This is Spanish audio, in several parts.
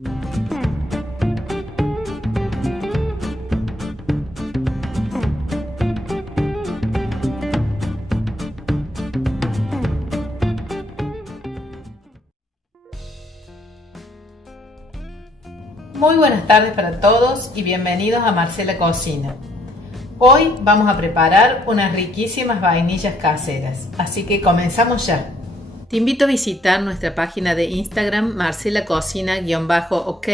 Muy buenas tardes para todos y bienvenidos a Marcela Cocina. Hoy vamos a preparar unas riquísimas vainillas caseras, así que comenzamos ya. Te invito a visitar nuestra página de Instagram marcelacocina_ok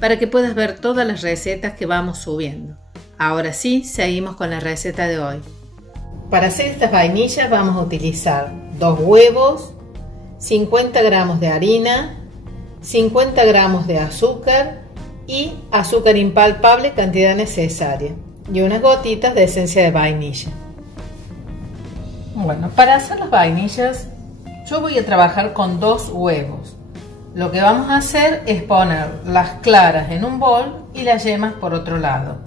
para que puedas ver todas las recetas que vamos subiendo. Ahora sí, seguimos con la receta de hoy. Para hacer estas vainillas vamos a utilizar 2 huevos, 50 gramos de harina, 50 gramos de azúcar y azúcar impalpable cantidad necesaria y unas gotitas de esencia de vainilla. Bueno, para hacer las vainillas yo voy a trabajar con 2 huevos. Lo que vamos a hacer es poner las claras en un bol y las yemas por otro lado.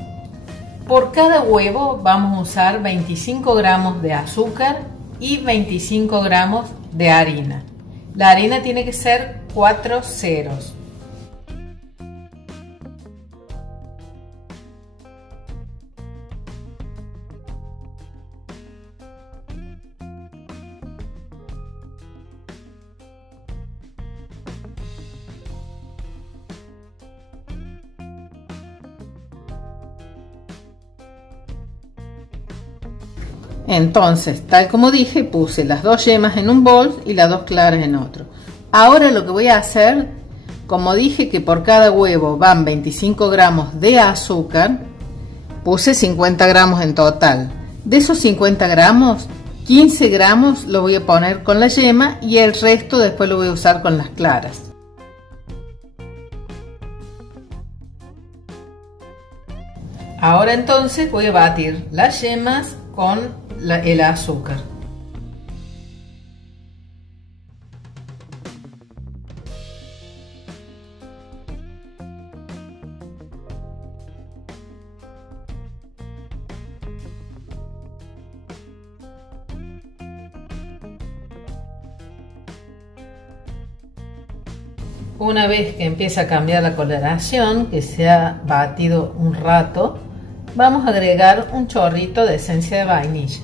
Por cada huevo vamos a usar 25 gramos de azúcar y 25 gramos de harina. La harina tiene que ser 4 ceros. Entonces, tal como dije, puse las 2 yemas en un bol y las 2 claras en otro. Ahora lo que voy a hacer, como dije que por cada huevo van 25 gramos de azúcar, puse 50 gramos en total. De esos 50 gramos, 15 gramos lo voy a poner con la yema y el resto después lo voy a usar con las claras. Ahora entonces voy a batir las yemas con el azúcar. Una vez que empieza a cambiar la coloración, que se ha batido un rato, vamos a agregar un chorrito de esencia de vainilla.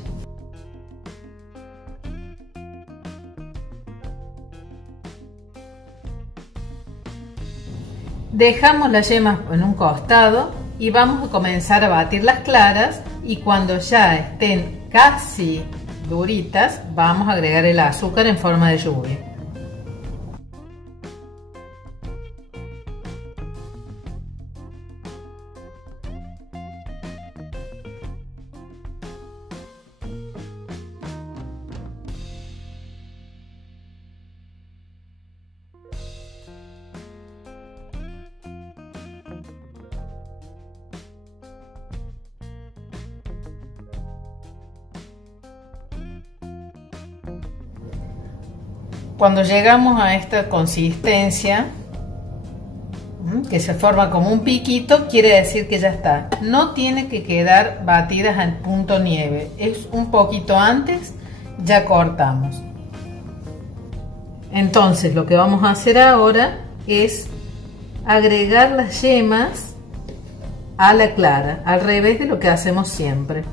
Dejamos las yemas en un costado y vamos a comenzar a batir las claras, y cuando ya estén casi duritas vamos a agregar el azúcar en forma de lluvia. Cuando llegamos a esta consistencia, que se forma como un piquito, quiere decir que ya está. No tiene que quedar batidas al punto nieve, es un poquito antes, ya cortamos. Entonces lo que vamos a hacer ahora es agregar las yemas a la clara, al revés de lo que hacemos siempre.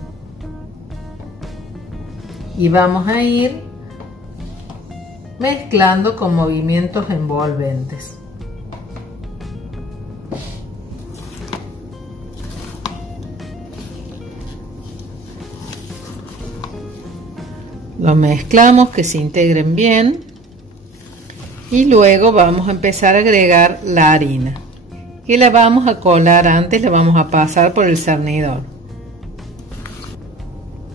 Y vamos a ir mezclando con movimientos envolventes. Lo mezclamos que se integren bien y luego vamos a empezar a agregar la harina, que la vamos a colar antes, la vamos a pasar por el cernidor.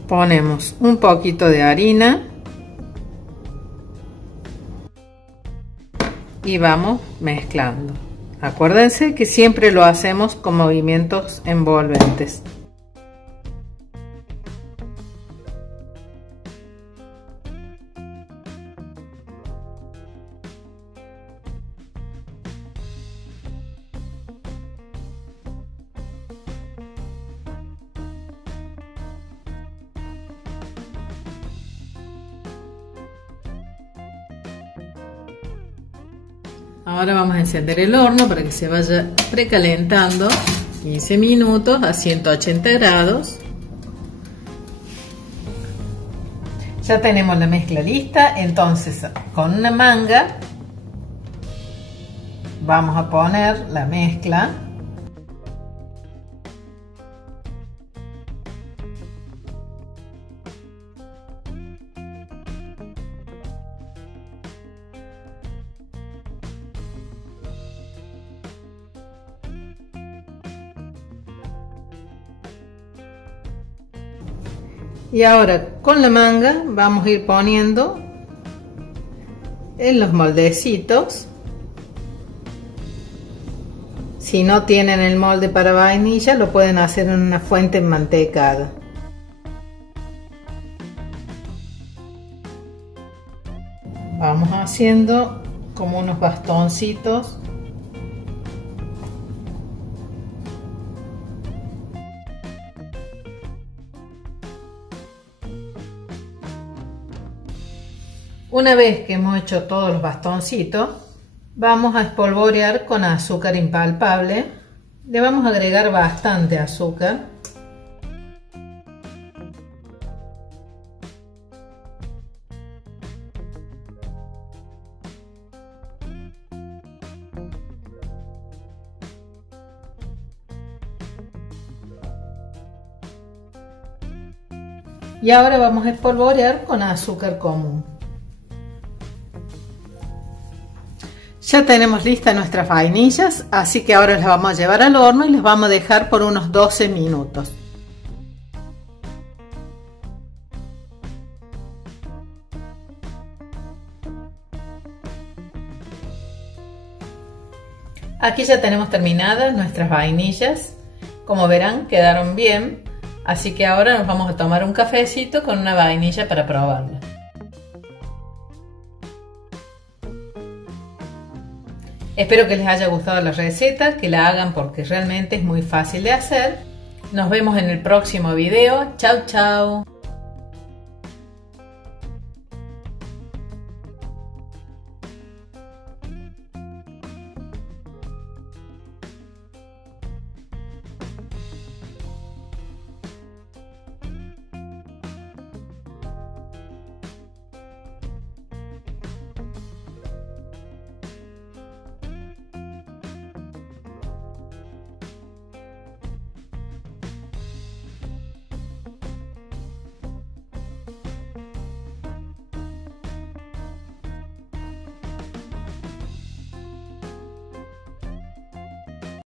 Ponemos un poquito de harina y vamos mezclando. Acuérdense que siempre lo hacemos con movimientos envolventes. Ahora vamos a encender el horno para que se vaya precalentando 15 minutos a 180 grados. Ya tenemos la mezcla lista, entonces con una manga vamos a poner la mezcla. Y ahora con la manga vamos a ir poniendo en los moldecitos. Si no tienen el molde para vainilla, lo pueden hacer en una fuente enmantecada. Vamos haciendo como unos bastoncitos. Una vez que hemos hecho todos los bastoncitos, vamos a espolvorear con azúcar impalpable. Le vamos a agregar bastante azúcar. Y ahora vamos a espolvorear con azúcar común. Ya tenemos listas nuestras vainillas, así que ahora las vamos a llevar al horno y las vamos a dejar por unos 12 minutos. Aquí ya tenemos terminadas nuestras vainillas. Como verán, quedaron bien, así que ahora nos vamos a tomar un cafecito con una vainilla para probarla. Espero que les haya gustado la receta, que la hagan porque realmente es muy fácil de hacer. Nos vemos en el próximo video. Chau, chau.